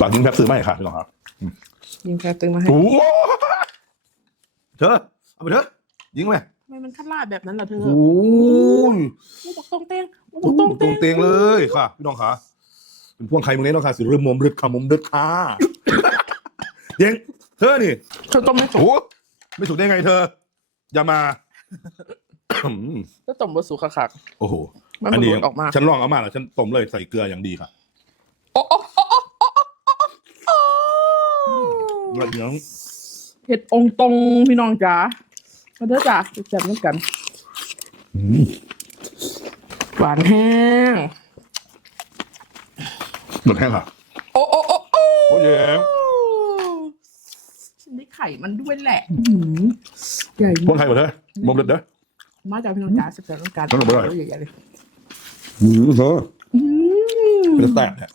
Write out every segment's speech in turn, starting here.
ฝากยิงแป๊บซื้อไหมาให้ค่ะพี่น้องครับยิงแฟตึงมาให้โอ้โหเธอเอาไปเถอะยิงไหมทำไมมันคัดลาดแบบนั้นล่ะเธอโอ้ยมูบอกตรงเต้งมูบตอกตรงรเต้งงเตียงเลยค่ะพี่น้องค่ะเป็นพวงใครมึงเล่นน้องค่ะสิเริ่มมอมเลือดค่ะมอมเลือดค่ะเยังเธอนี่เธอต้มไม่สุกโอ้ไม่ถูกได้ไงเธอ อย่ามา เธอต้มบะสุกคักโอ้โหๆมันอันหนี้ลุดออกมา ฉันลองเอามาแล้วฉันต้มเลยใส่เกลืออย่างดีค่ะ โอ้โอ้โอ้โอ้โอ้โอ้โอ้ แล้วเดี๋ยวเห็ดองตรงพี่น้องจ๋ามาเด้อจ้าจับน้ำกันอืมหวานแห้งหมดแห้งค่ะโอ้โอ้โอ้โอ้โอ้ยเยังฉันได้ไข่มันด้วยแหละอื้อหือใหญ่พวงใครหมดเลยมอมเลือดเด้อ มาจากพี่น้องจ๋าจับน้ำกันนั่นหรอบ่ได้ใหญ่ๆเลย อืมเธออืมเป็นแตกเนี่ย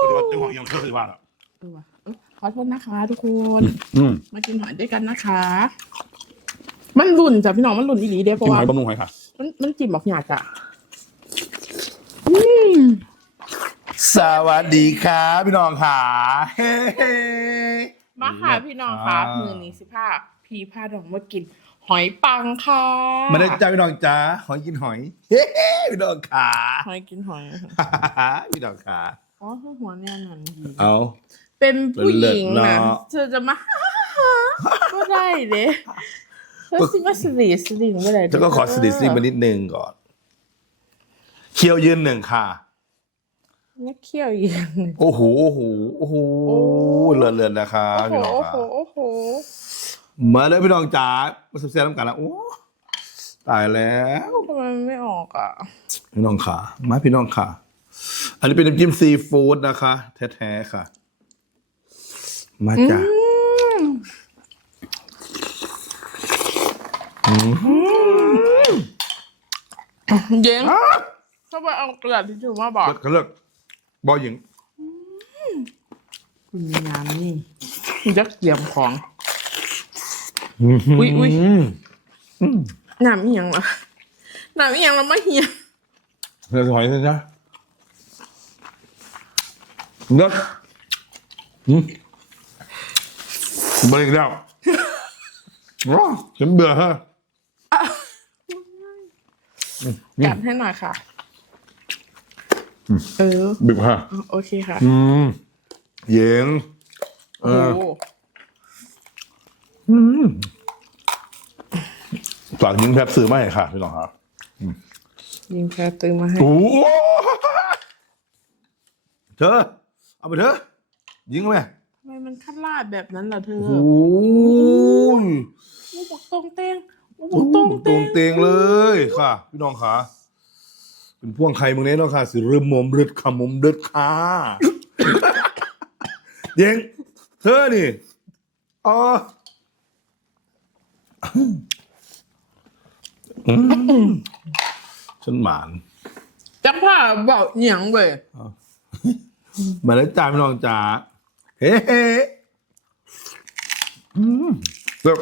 ปฏิวัติจังหวะ ยังเธอคือว่าอะเออว่ะเออขอโทษนะคะ ทุกคน อืมมากินหอยด้วยกันนะคะ มันหลุ่นจ้ะพี่น้องมันหลุ่นอีหลีเด้เพกินราะหว่าอยบำรุงหอยค่ะ มันมันจิ้มบอกหยาดจ้ะอืมสวัสดีครับพี่น้องค่ะเฮ้มาค่ะพี่น้องค่ะมือนี้สิผ้าพีผ้าดองมากิน หอยปังค่ะมาได้จ้าพี่น้องจ้าหอยกินหอยเฮ้พี่น้องขาหอยกินหอย พี่น้องขา อ๋อหัวเนี่ยนั่นเอา เป็นผู้หญิงเลินะศเนาะเธอจะมาก็ได้เด้เธอสิมาสลีสลิงไม่ได้เด้แล้วก็ขอสดิสซิมานิดนึงก่อน เคี่ยวยืนหนึ่งค่ะไม่เคี่ยวอีกโอ้โหโอ้โหโอ้โหโอ้เลือนเลือนนะคะโอ้โหพี่น้องโอ้ค่ะโหโอ้โหมาเลยพี่น้องจ๋ามาสุดเสียน้ำกันแล้วโอ้ตายแล้วทำไมมันไม่ออกอะ พี่น้องขามาพี่น้องขา อันนี้เป็นน้ำจิ้มซีฟู้ดนะคะ แท้ๆค่ะ มาจ้ะเย็นเข้าไปเอากระดาษทิชชู่มาบอกเลิกเขาเลิกบอยหญิงคุณมีงานนี่คุณจะเตรียมของ อุ๊ยอุ๊ยน้ำอีหยังล่ะน้ำอีหยังล่ะมาเฮียเลิกหอยนะจ๊ะ เลิกอืมบริกแล้วว้าวฉันเบื่อฮะจัดให้หน่อยค่ะ เออ บิบฮะโอเคค่ะ อืมเย็งเอโอ้อโหอืมฝากยิงแป๊บซื้อมาให้ค่ะพี่น้องครับยิงแค่ตื้อมาให้ โอ้โหเธอ เอาไปเถอะยิงไหมทำไมมันคัดลาดแบบนั้นล่ะเธอโอ้ยมูบอกตรงเต้งมูบอกตรงตรเต้งงเตียงเลยค่ะ พี่น้องค่ะเป็นพวงใครมึงเนี้ยน้องค่ะสิเริ่มมอมเลือดค่ะมอมเลือดค่ะเย็งเธอนี่อ๋ออืมฉันหมาน จังผ้าบอกเหนียงเว้ย มาแล้วจ้าพี่น้องจ๋าเฮ้เฮ้อืมเลิก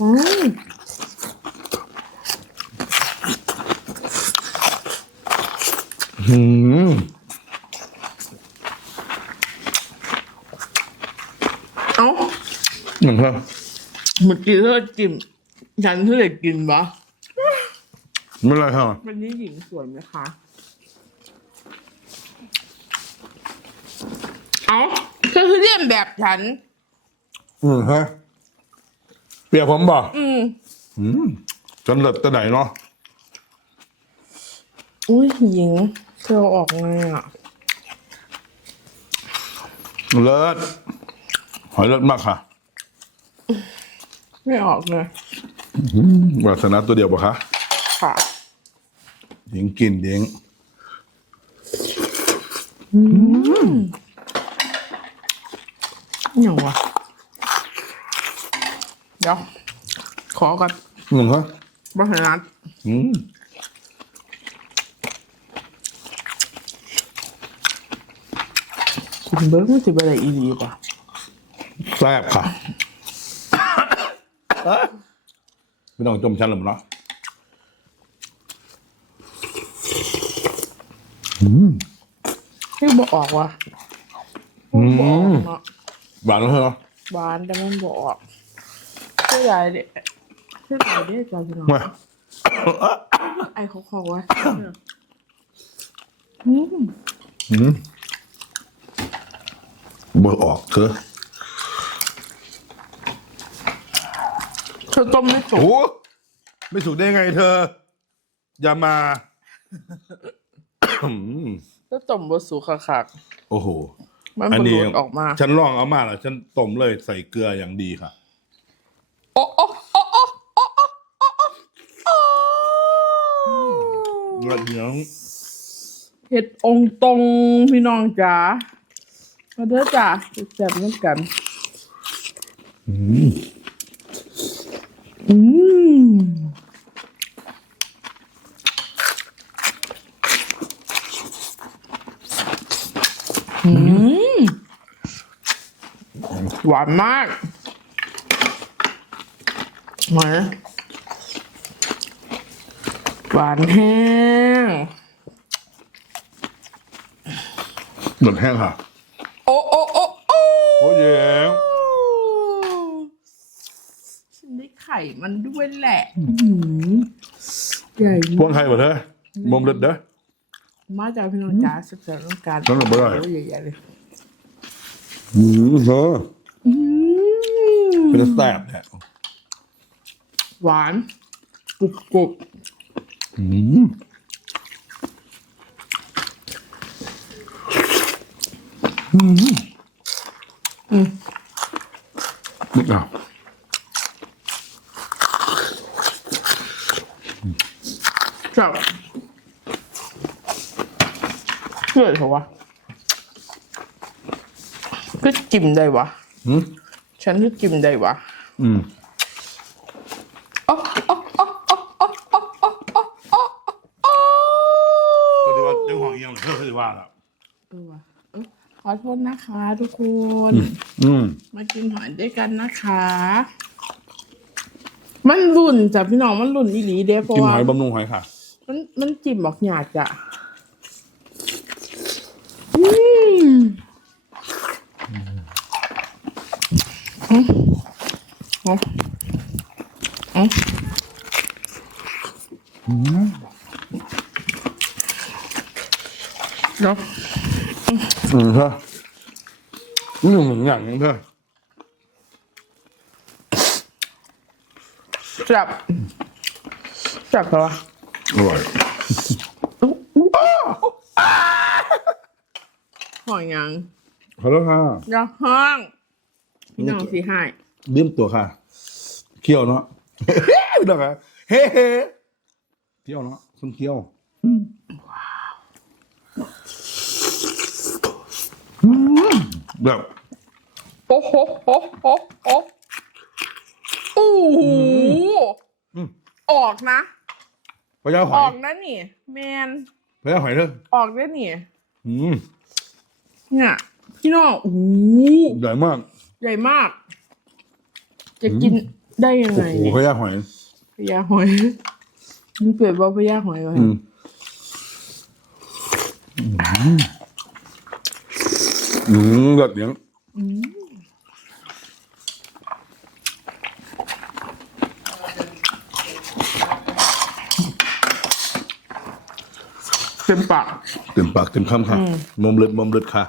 อืมอืมเอ้าหนึ่งครับเมื่อกี้เธอจิ้มฉันเธอได้กินปะไม่เป็นไรครับวันนี้หญิงสวยไหมคะ เอ้าเธอคือเรียนแบบฉัน อืมฮะเปียกผมบอกอืมอืมฉันเลิศแต่ไหนเนาะอุ้ยหญิงเธอเอาออกไงอะ เลิศหอยเลิศมากค่ะไม่ออกเลยวาสนาตัวเดียวปะคะค่ะยิงกินยิงอย่างวะเดี๋ยว ขอก่อนหนึ่งครับบัตรนัดอืมคุณเบิร์กมันจะเป็นอะไรอีดีป่ะแซ่บค่ะไม่ต้องจมชั้นหรอกเนาะที่บอกออกว่ะอืม บอกออกเนาะ หวานแล้วเหรอหวานแต่มันบอกออกเสียดายเด็เสียดายเด็จ้าพี่น้องมาไอ้เขาขอวะอืมอืมบออกเธอเธอต้มไม่สุกโอ้ไม่สุกได้ไงเธอ อย่ามาอืมเธอต้มบะสุกคักโอ้โหๆ มันอันบรนี้ลุออกมา ฉันลองเอามาแล้วฉันต้มเลยใส่เกลืออย่างดีค่ะ โอ้โอ้โอ้โอ้โอ้โอ้โอ้โอ้กระเทียมเห็ดองค์ตรงพี่น้องจ๋ามาเด้อจ้าแซ่บๆน้ำกัน อืมอืมอืมหวานมากหวานหวานแห้งเหมือนแห้งค่ะ โอ้โอ้โอ้โอ้โอ้ยแยงฉันได้ไข่มันด้วยแหละอื้อหือใหญ่พวงไข่หมดเธอมอมเด็ดเด้อมาจากพี่น้องจ๋าสุดๆต้องการนั่นแหละบ่ได้โอ้ยใหญ่ๆเลยอืมเธออืม เป็นแซ่บเนี่ยหวานกรุบกรุบอืมอืมนี่อะจับเพื่อนเหรอวะก็จิ้มได้วะ อืม ฉันก็จิ้มได้วะอืมก็ดีว่าเจ้าของเอียงเธอคือว่าล่ะเออวะเออขอโทษนะคะ ทุกคน อืมมากินหอยด้วยกันนะคะ มันรุ่นจ้ะพี่น้องมันรุ่นอีหลีเด้เพราะกินว่าหอยบำรุงหอยค่ะ มันมันจิ้มออกหยาดจ้ะอืมอืม อืมอืมเนาะอืมเธอนี่เหมือนอย่างนึงเธอจับจับเหรออร่อยหอยยังขอโทษค่ะอย่าห้าง พี่น้องสิให้ดื่มตัวค่ะ เคี่ยวเนาะเฮ้ยดอกอะเฮ้เฮ้เคี่ยวเนาะคนเคี่ยวอืมแบบโอ้โหโอ้โหโอ้โอ้โหอืมออกนะพระเจ้าหอออยกนะนี่ แมนพระเจ้าหอยเธอออกได้นี่อืมเนี่ยพี่น้องโอ้โหใหญ่มาก ใหญ่มาก จะกินได้ยังโอ้ไงโหพระเจ้าหอยพญาหอยมีเปิดว่าพญาหอยไว้อืมอืมแบบเนี้ยเต็มปาก เต็มปากเต็มคำค่ะมอมเลือดมอมเลือดค่ะ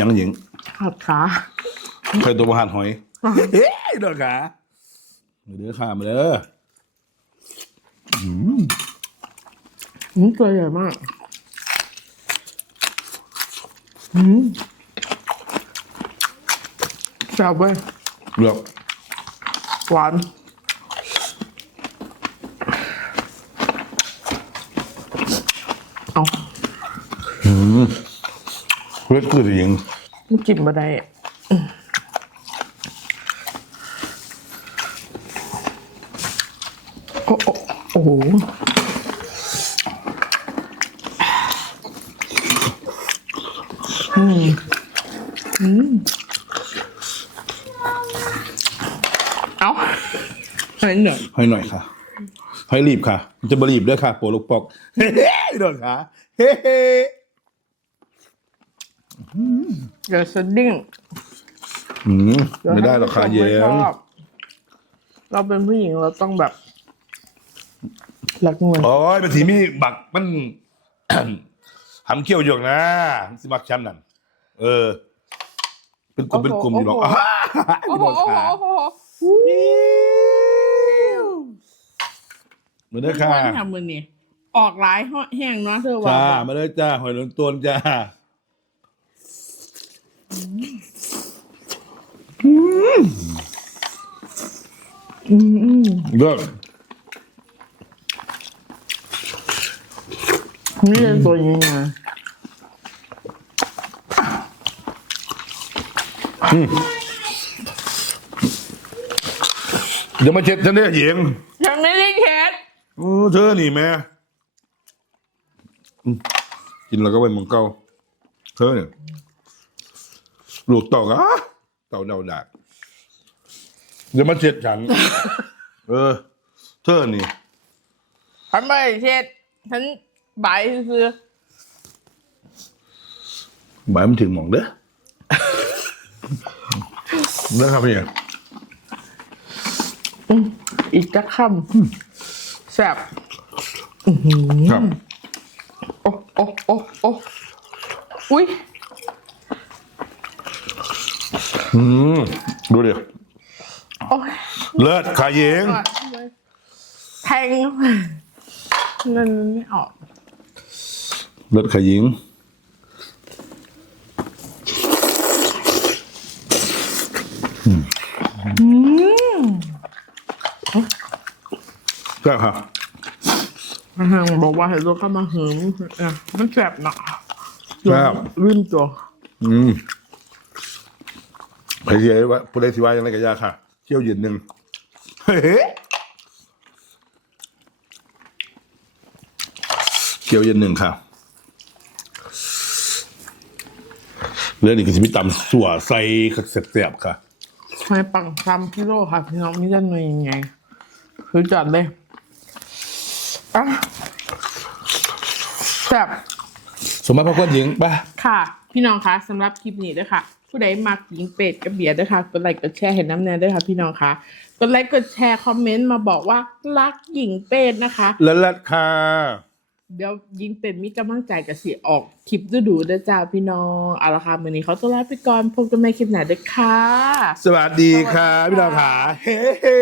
ยังหญิงหัดขาใครตัวประหารหอยเฮ้ยดอกขามาเด้อค่ะมาเด้ออืมตัวใหญ่มากอืมจับไว้เลือกหวานเอา เลือกคือหญิงมันกินมาได้อืมโอ้โอ้โอ้โหอืมอืมเอ้าหอยเหนื่อยให้หน่อยค่ะให้รีบค่ะมันจะบรีบด้วยค่ะโปรลูกปอกเฮ้โดนค่ะเฮ้ เดี๋ยวสดิ้งอืมไม่ได้หรอกค่ะเย็นเราเป็นผู้หญิงเราต้องแบบรักเงินโอ้ยเป็นสีมีบักมันหำเขี้ยวอยู่นะสิมักแชมป์นั่นเออ เป็นกลุ่มเป็นกลุ่มอยู่หรอกอ้าโอ้โหโดนโอ้โหขาโอ้โหมาเด้อค่ะวันทำมือนี่ออกร้ายแห้งเนาะเธอว่าจ้ามาเด้อจ้าหอยนางรมจ้า เลิกนี่เป็นตัวยังไงเดี๋ยวมาเช็ดฉันเนี่ยหญิงฉันไม่ได้เช็ดโอ้เธอนี่แม่อืมกินแล้วก็ไปมังเกาเธอเนี่ย ลูกเต่าอะเต่าเดาดากเดี๋ยวมาเช็ดฉัน เออ เธอนี่ ฉันไม่ได้เช็ดฉันใบายคือหมายมันถึงหมองเด้อเด้อครับพี่อีกจะคำแซ่บครับ โอ้โอ้โอ้โอ้อุ้ย อืมดูดิโอ้ยเลิศขาเยงแทงนั่นไม่ออกเลิศขายิงใช่ครับอาหารบอกว่าให้ตัวเข้ามาหืมอะมันแซ่บเนาะครับรื่นตัว อืม ใครเสียว่าผู้ใดสิว่ายังไงกับยาค่ะ เที่ยวเย็นหนึ่งเฮ้เที่ยวเย็นหนึ่งค่ะเรื่องนี้ก็จะมีตำสัวใส่เสียบๆค่ะให้ปังซ้ำกิโลค่ะพี่น้องไม่ได้หน่วยยังไง คือจัดเลยอะแซ่บสมมติพ่อคนหญิงป่ะ ค่ะ พี่น้องคะสำหรับคลิปนี้ด้วยค่ะ ผู้ใดมักหญิงเป็ดกับเบียร์ด้วยค่ะกดไลค์กดแชร์เห็นน้ำแน่ด้วยค่ะพี่น้องคะกดไลค์กดแชร์คอมเมนต์มาบอกว่ารักหญิงเป็ดนะคะ และลัดค่ะเดี๋ยวหญิงเป็ดมีกำลังใจกับสีออกคลิปดูดูๆเด้อจ้าพี่น้องเอาละค่ะมื้อนี้เขาตัวลาไปก่อนพบกันใหม่คลิปหน้าเด้อค่ะ สวัสดีค่ะพี่ดาวขาเฮ้